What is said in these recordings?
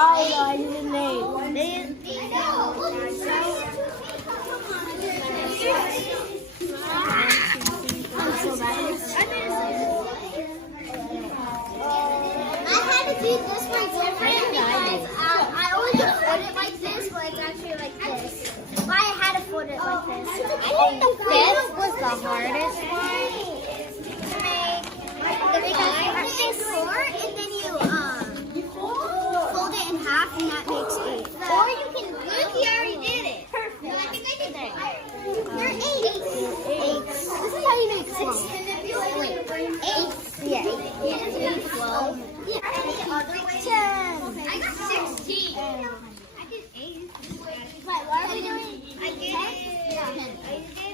I didn't name. I'm so bad. I had to do this one different because I always fold it like this, but it's actually like this. But I had to fold it like this. I think the fifth was the hardest one to make. Because you have to sort and then you fold it in half and that makes 8. Or you can Lucy already did it. Perfect. No, I think I did that. They're 8. This is how you make 12. Wait, 8. Yeah, 8. 12. Yeah. I got 16. I did 8. Why are we doing? I did it. Yeah. I did it.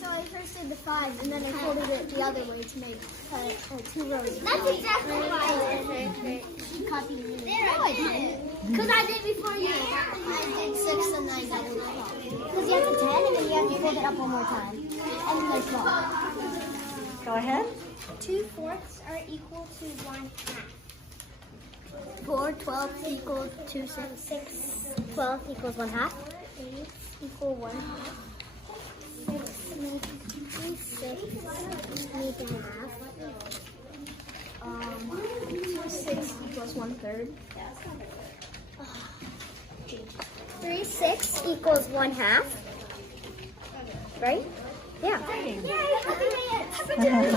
So I first did the 5 and then I folded it the other way to make 2 rows. That's exactly why I did it. You copied me. No, I didn't. Because I did before you. I did 6 and then I got 12. Because you have to 10 and then you have to fold it up one more time. And then there's 12. Go ahead. 2/4 are equal to 1/2. 4 12 equals 2 6. 12 equals 1/2. 8 equals 1/2. 6 make 1/2. 6 equals 1/3. 3 6 equals 1/2. Right? Yeah. Yeah.